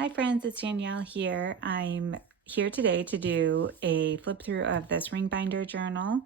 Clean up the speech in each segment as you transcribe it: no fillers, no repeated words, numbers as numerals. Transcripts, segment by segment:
Hi friends, it's Danielle here. I'm here today to do a flip through of this ring binder journal,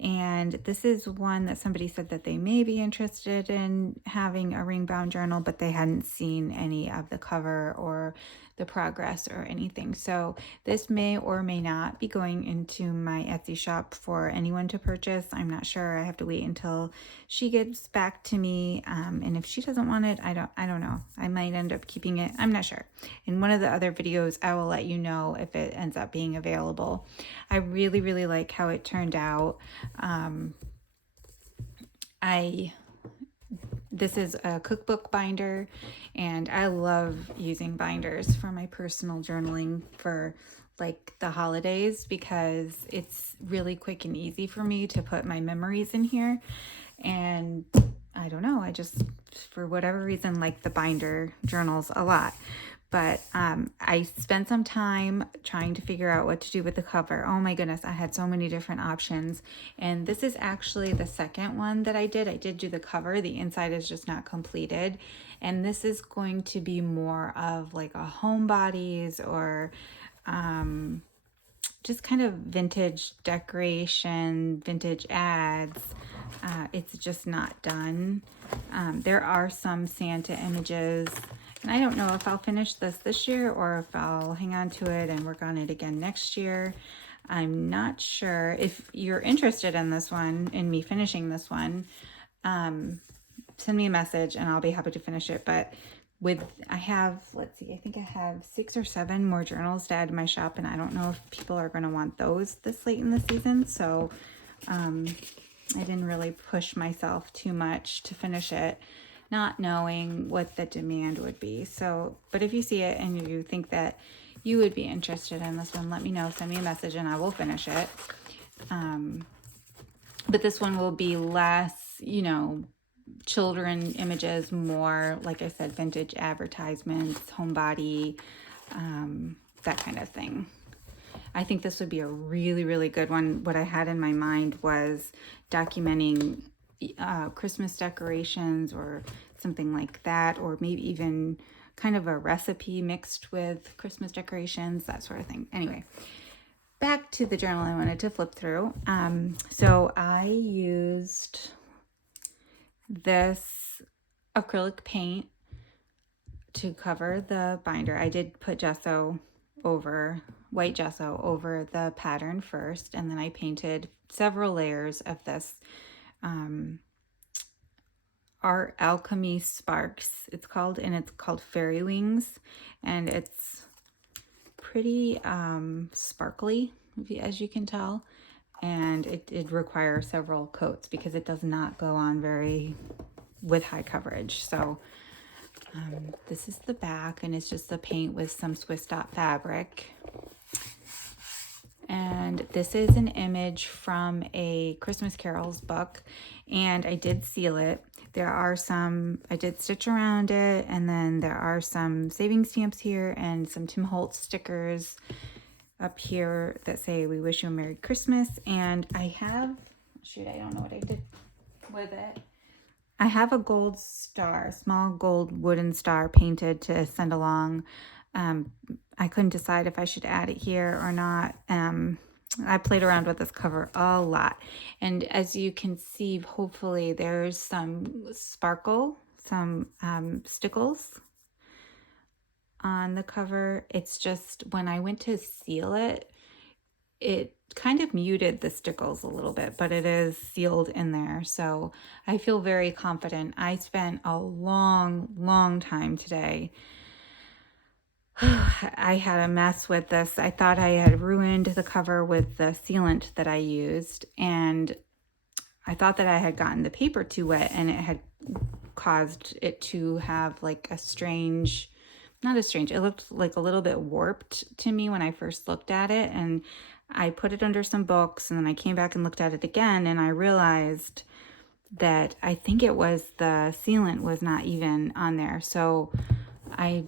and this is one that somebody said that they may be interested in having a ring bound journal, but they hadn't seen any of the cover or the progress or anything. So this may or may not be going into my Etsy shop for anyone to purchase. I'm not sure. I have to wait until she gets back to me, and if she doesn't want it, I don't know. I might end up keeping it. I'm not sure. In one of the other videos, I will let you know if it ends up being available. I really like how it turned out. This is a cookbook binder, and I love using binders for my personal journaling for like the holidays because it's really quick and easy for me to put my memories in here. And I don't know, I just, for whatever reason, like the binder journals a lot. But I spent some time trying to figure out what to do with the cover. Oh my goodness, I had so many different options. And this is actually the second one that I did. I did do the cover. The inside is just not completed. And this is going to be more of like a homebodies or just kind of vintage decoration, vintage ads. It's just not done. There are some Santa images, and I don't know if I'll finish this year or if I'll hang on to it and work on it again next year. I'm not sure. If you're interested in this one, in me finishing this one, send me a message and I'll be happy to finish it. But I have, let's see, I think I have 6 or 7 more journals to add to my shop, and I don't know if people are going to want those this late in the season. So I didn't really push myself too much to finish it, not knowing what the demand would be. So, but if you see it and you think that you would be interested in this one, let me know, send me a message and I will finish it. But this one will be less, children images, more, like I said, vintage advertisements, homebody, that kind of thing. I think this would be a really good one. What I had in my mind was documenting Christmas decorations or something like that, or maybe even kind of a recipe mixed with Christmas decorations, that sort of thing. Anyway, back to the journal I wanted to flip through. So I used this acrylic paint to cover the binder. I did put white gesso over the pattern first, and then I painted several layers of this Art Alchemy Sparks, it's called, and it's called Fairy Wings, and it's pretty sparkly, as you can tell, and it requires several coats because it does not go on with high coverage. So this is the back, and it's just the paint with some Swiss dot fabric. And this is an image from a Christmas Carols book, and I did seal it. I did stitch around it, and then there are some saving stamps here and some Tim Holtz stickers up here that say, "We wish you a Merry Christmas." And I have, I don't know what I did with it. I have a gold star, small gold wooden star painted to send along. I couldn't decide if I should add it here or not. I played around with this cover a lot. And as you can see, hopefully there's some sparkle, some stickles on the cover. It's just when I went to seal it, it kind of muted the stickles a little bit, but it is sealed in there. So I feel very confident. I spent a long time today. I had a mess with this. I thought I had ruined the cover with the sealant that I used, and I thought that I had gotten the paper too wet, and it had caused it to have like it looked like a little bit warped to me when I first looked at it. And I put it under some books, and then I came back and looked at it again, and I realized that I think it was the sealant was not even on there. So I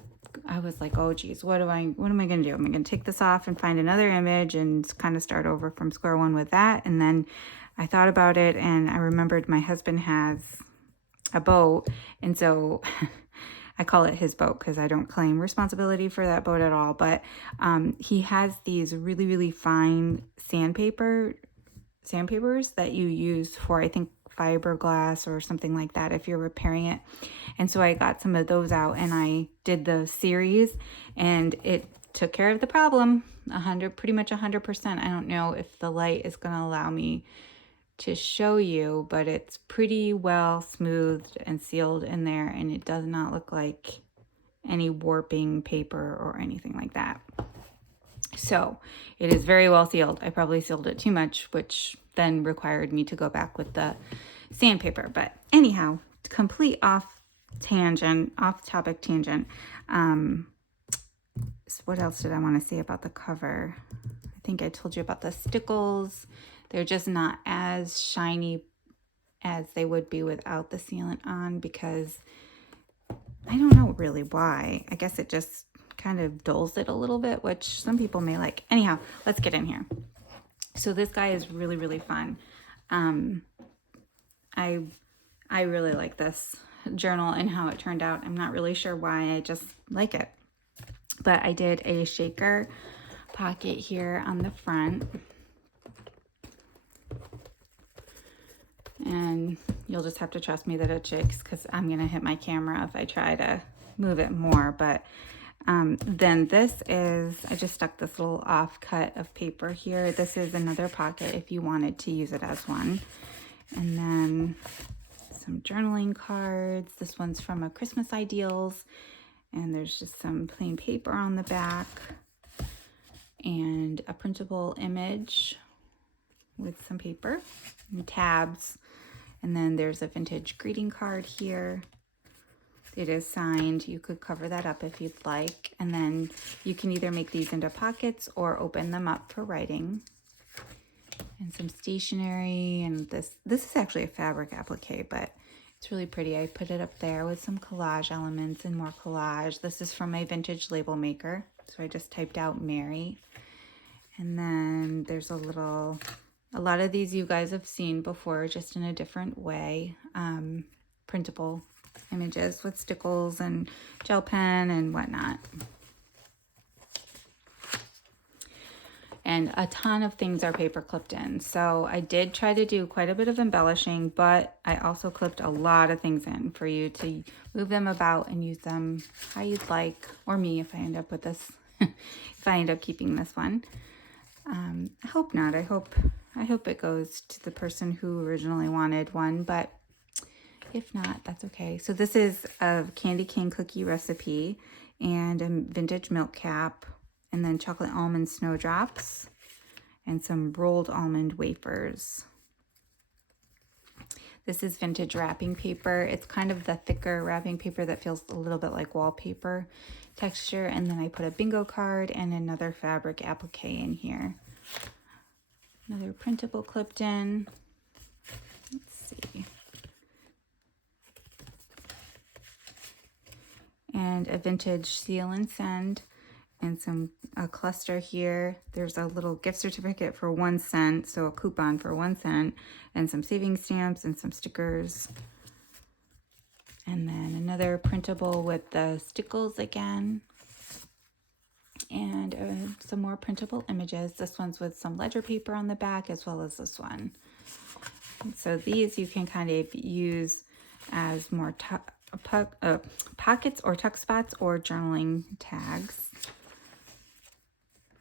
was like, oh geez, what am I going to do? Am I going to take this off and find another image and kind of start over from square one with that? And then I thought about it, and I remembered my husband has a boat, and so I call it his boat because I don't claim responsibility for that boat at all, but he has these really, really fine sandpapers that you use for, I think, fiberglass or something like that if you're repairing it. And so I got some of those out and I did the series, and it took care of the problem pretty much 100%. I don't know if the light is going to allow me to show you, but it's pretty well smoothed and sealed in there, and it does not look like any warping paper or anything like that. So it is very well sealed. I probably sealed it too much, which then required me to go back with the sandpaper. But anyhow, complete off topic tangent. So what else did I want to say about the cover? I think I told you about the stickles. They're just not as shiny as they would be without the sealant on, because I don't know really why. I guess it just kind of dulls it a little bit, which some people may like. Anyhow, let's get in here. So this guy is really, really fun. I really like this journal and how it turned out. I'm not really sure why, I just like it. But I did a shaker pocket here on the front. And you'll just have to trust me that it shakes, because I'm going to hit my camera if I try to move it more. But then this is, I just stuck this little offcut of paper here. This is another pocket if you wanted to use it as one. And then some journaling cards. This one's from a Christmas Ideals. And there's just some plain paper on the back. And a printable image with some paper and tabs. And then there's a vintage greeting card here. It is signed. You could cover that up if you'd like. And then you can either make these into pockets or open them up for writing. And some stationery. And this is actually a fabric applique, but it's really pretty. I put it up there with some collage elements and more collage. This is from my vintage label maker. So I just typed out Mary. And then there's a lot of these you guys have seen before, just in a different way. Printable images with stickles and gel pen and whatnot. And a ton of things are paper clipped in. So I did try to do quite a bit of embellishing, but I also clipped a lot of things in for you to move them about and use them how you'd like, or me if I end up with this, if I end up keeping this one. I hope not. I hope it goes to the person who originally wanted one, but if not, that's okay. So this is a candy cane cookie recipe and a vintage milk cap, and then chocolate almond snowdrops and some rolled almond wafers. This is vintage wrapping paper. It's kind of the thicker wrapping paper that feels a little bit like wallpaper texture. And then I put a bingo card and another fabric applique in here. Another printable clipped in. Let's see. And a vintage seal and send, and a cluster here. There's a little gift certificate for 1 cent, so a coupon for 1 cent, and some saving stamps and some stickers. And then another printable with the stickles again. And some more printable images. This one's with some ledger paper on the back, as well as this one. And so these you can kind of use as more pockets or tuck spots or journaling tags.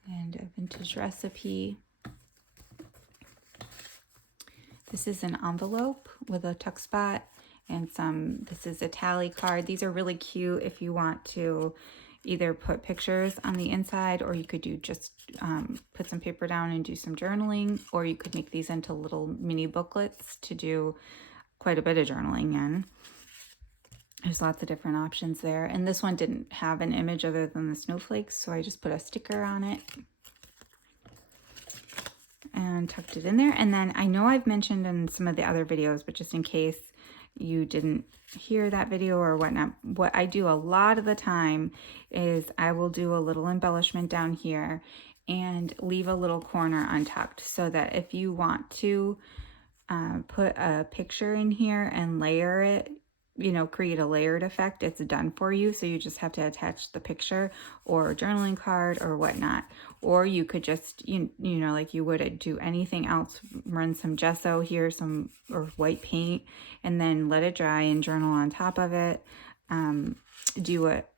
And a vintage recipe. This is an envelope with a tuck spot and this is a tally card. These are really cute if you want to either put pictures on the inside, or you could do just put some paper down and do some journaling, or you could make these into little mini booklets to do quite a bit of journaling in. There's lots of different options there. And this one didn't have an image other than the snowflakes, so I just put a sticker on it and tucked it in there. And then I know I've mentioned in some of the other videos, but just in case you didn't hear that video or whatnot, what I do a lot of the time is I will do a little embellishment down here and leave a little corner untucked, so that if you want to put a picture in here and layer it you know, create a layered effect. It's done for you. So you just have to attach the picture or journaling card or whatnot. Or you could just, you know, like you would do anything else, run some gesso here, or white paint, and then let it dry and journal on top of it.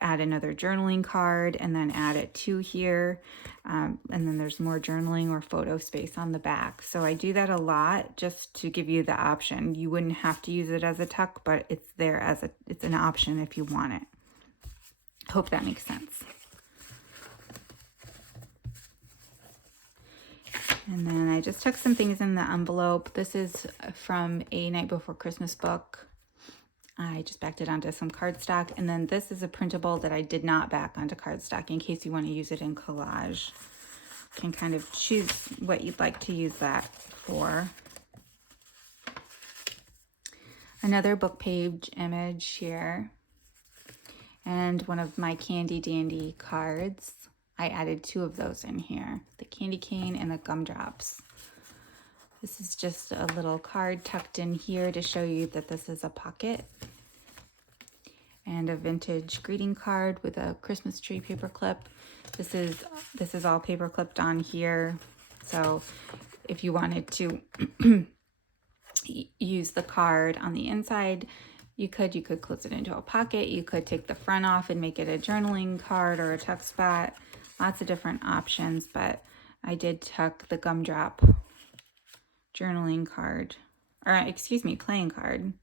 Add another journaling card and then add it to here. And then there's more journaling or photo space on the back. So I do that a lot just to give you the option. You wouldn't have to use it as a tuck, but it's there as it's an option if you want it. Hope that makes sense. And then I just tucked some things in the envelope. This is from a Night Before Christmas book. I just backed it onto some cardstock. And then this is a printable that I did not back onto cardstock in case you want to use it in collage. You can kind of choose what you'd like to use that for. Another book page image here. And one of my Candy Dandy cards. I added 2 of those in here. The candy cane and the gumdrops. This is just a little card tucked in here to show you that this is a pocket. And a vintage greeting card with a Christmas tree paper clip. This is all paper clipped on here. So if you wanted to use the card on the inside, you could close it into a pocket. You could take the front off and make it a journaling card or a tuck spot. Lots of different options, but I did tuck the gumdrop journaling card, or excuse me, playing card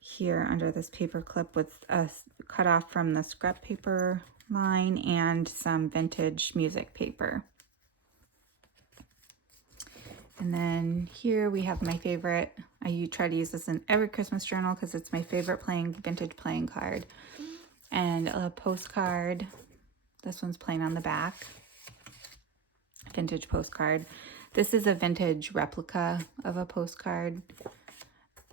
here under this paper clip with a cut off from the scrap paper line and some vintage music paper. And then here we have my favorite. I try to use this in every Christmas journal because it's my favorite vintage playing card. And a postcard. This one's plain on the back. Vintage postcard. This is a vintage replica of a postcard.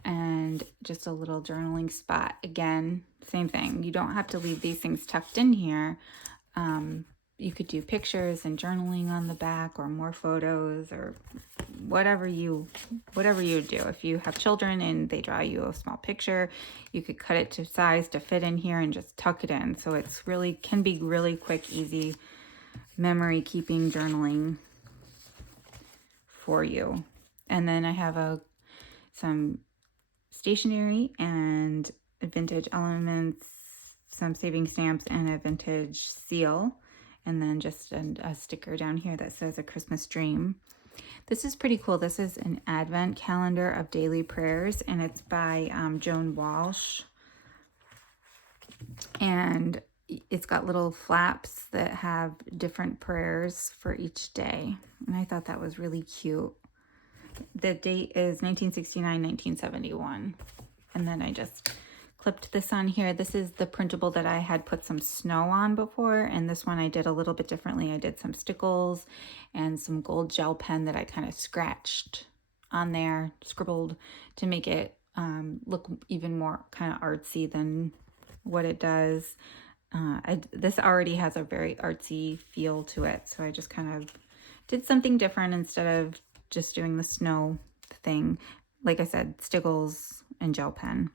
And just a little journaling spot. Again, same thing. You don't have to leave these things tucked in here. You could do pictures and journaling on the back, or more photos, or whatever you do. If you have children and they draw you a small picture, you could cut it to size to fit in here and just tuck it in. So it's can be really quick, easy memory keeping journaling for you. And then I have some stationery and vintage elements, some saving stamps, and a vintage seal. And then just a sticker down here that says A Christmas Dream. This is pretty cool. This is an advent calendar of daily prayers, and it's by Joan Walsh. And it's got little flaps that have different prayers for each day. And I thought that was really cute. The date is 1969, 1971. And then I just clipped this on here. This is the printable that I had put some snow on before, and this one I did a little bit differently. I did some stickles and some gold gel pen that I kind of scratched on there, scribbled to make it look even more kind of artsy than what it does. This already has a very artsy feel to it, so I just kind of did something different instead of just doing the snow thing. Like I said, stickles and gel pen.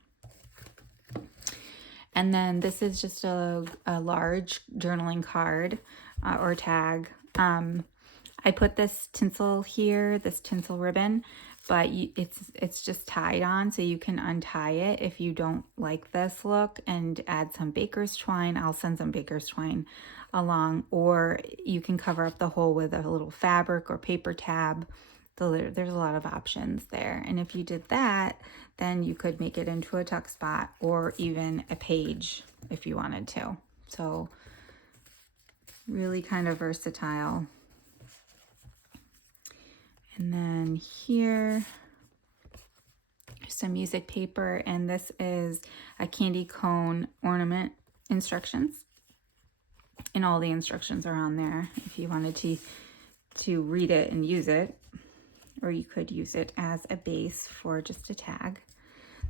And then this is just a large journaling card or tag. I put this tinsel here, this tinsel ribbon, but it's just tied on, so you can untie it if you don't like this look and add some baker's twine. I'll send some baker's twine along, or you can cover up the hole with a little fabric or paper tab. So there's a lot of options there. And if you did that, then you could make it into a tuck spot or even a page if you wanted to. So really kind of versatile. And then here, some music paper, and this is a candy cone ornament instructions. And all the instructions are on there if you wanted to read it and use it. Or you could use it as a base for just a tag.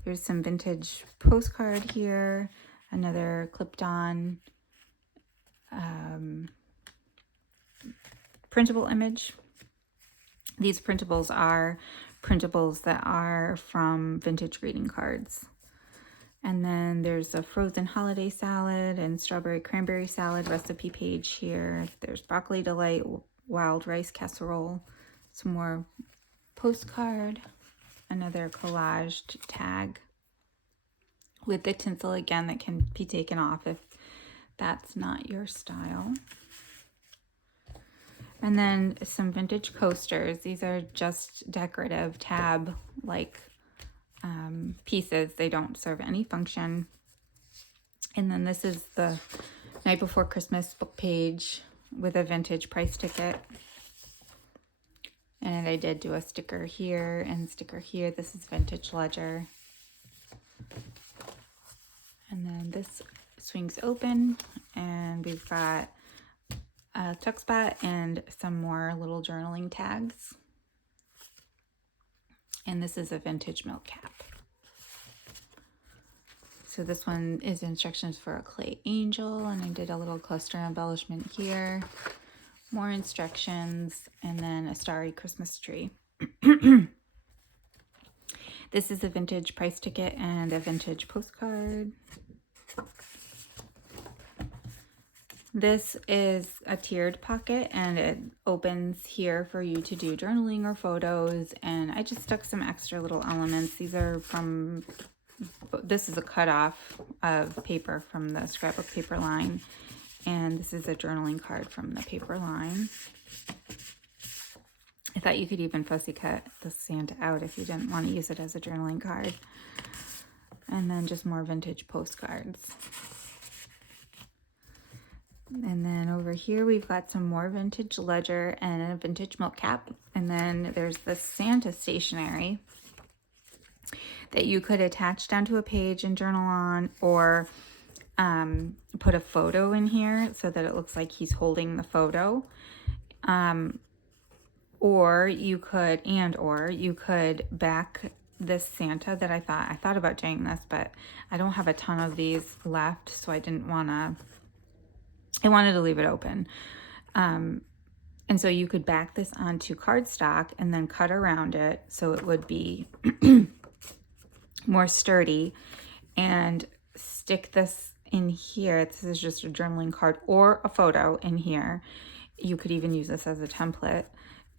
There's some vintage postcard here, another clipped on printable image. These printables are printables that are from vintage greeting cards. And then there's a frozen holiday salad and strawberry cranberry salad recipe page here. There's broccoli delight, wild rice casserole, some more postcard, another collaged tag with the tinsel again that can be taken off if that's not your style. And then some vintage coasters. These are just decorative tab like pieces. They don't serve any function. And then this is the Night Before Christmas book page with a vintage price ticket. And I did do a sticker here and sticker here. This is vintage ledger. And then this swings open and we've got a tuck spot and some more little journaling tags. And this is a vintage milk cap. So this one is instructions for a clay angel, and I did a little cluster embellishment here. More instructions, and then a starry Christmas tree. This is a vintage price ticket and a vintage postcard. This is a tiered pocket and it opens here for you to do journaling or photos, and I just stuck some extra little elements. These are from, this is a cutoff of paper from the scrapbook paper line, and this is a journaling card from the paper line. I thought you could even fussy cut the Santa out if you didn't want to use it as a journaling card. And then just more vintage postcards. And then over here we've got some more vintage ledger and a vintage milk cap. And then there's the Santa stationery that you could attach down to a page and journal on, or put a photo in here so that it looks like he's holding the photo. Or you could back this Santa that I thought about doing this, but I don't have a ton of these left, so I wanted to leave it open. And so you could back this onto cardstock and then cut around it so it would be more sturdy, and stick this in here. This is just a journaling card or a photo in here. You could even use this as a template.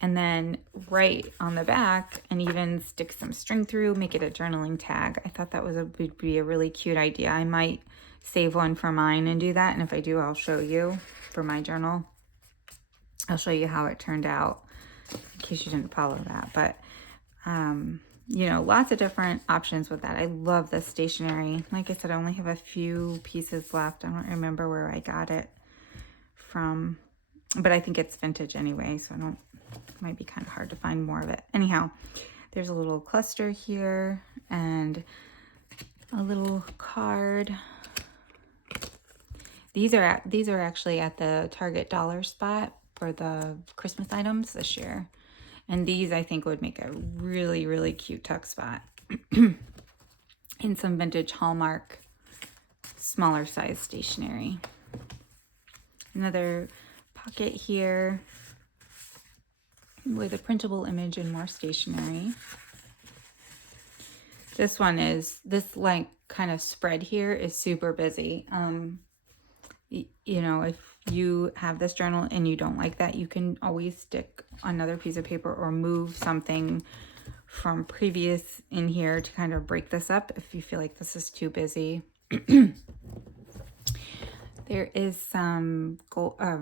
And then right on the back, and even stick some string through, make it a journaling tag. I thought that would be a really cute idea. I might save one for mine and do that. And if I do, I'll show you for my journal. I'll show you how it turned out in case you didn't follow that. But, you know, lots of different options with that. I love this stationery. Like I said, I only have a few pieces left. I don't remember where I got it from, but I think it's vintage anyway, so it might be kind of hard to find more of it. Anyhow, there's a little cluster here and a little card. These are actually at the Target dollar spot for the Christmas items this year. And these I think would make a really, really cute tuck spot. In some vintage Hallmark smaller size stationery. Another pocket here with a printable image and more stationery. This one is, this like kind of spread here is super busy. You know, if you have this journal and you don't like that, you can always stick another piece of paper or move something from previous in here to kind of break this up if you feel like this is too busy. There is some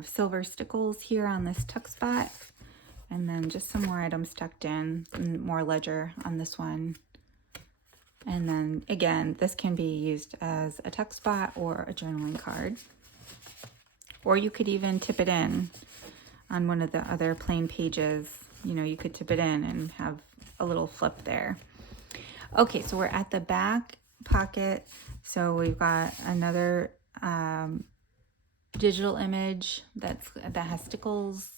silver stickles here on this tuck spot, and then just some more items tucked in, and more ledger on this one. And then again, this can be used as a tuck spot or a journaling card. Or you could even tip it in on one of the other plain pages. You know, you could tip it in and have a little flip there. Okay, so we're at the back pocket. So we've got another digital image that has stickles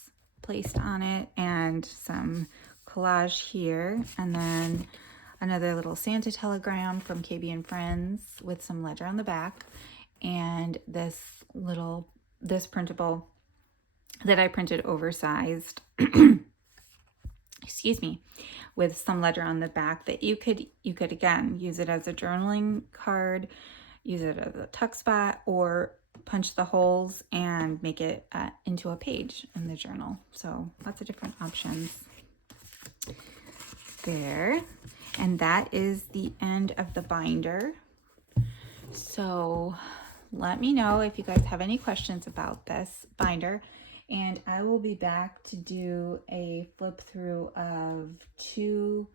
placed on it, and some collage here, and then another little Santa telegram from KBandFriends with some ledger on the back, and this printable that I printed oversized excuse me, with some letter on the back that you could again use it as a journaling card, use it as a tuck spot, or punch the holes and make it into a page in the journal. So lots of different options there. And that is the end of the binder. So let me know if you guys have any questions about this binder, and I will be back to do a flip through of 2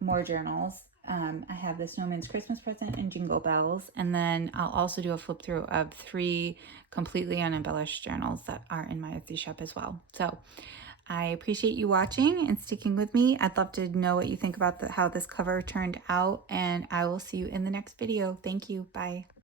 more journals. I have the Snowman's Christmas Present and Jingle Bells, and then I'll also do a flip through of 3 completely unembellished journals that are in my Etsy shop as well. So I appreciate you watching and sticking with me. I'd love to know what you think about how this cover turned out, and I will see you in the next video. Thank you. Bye.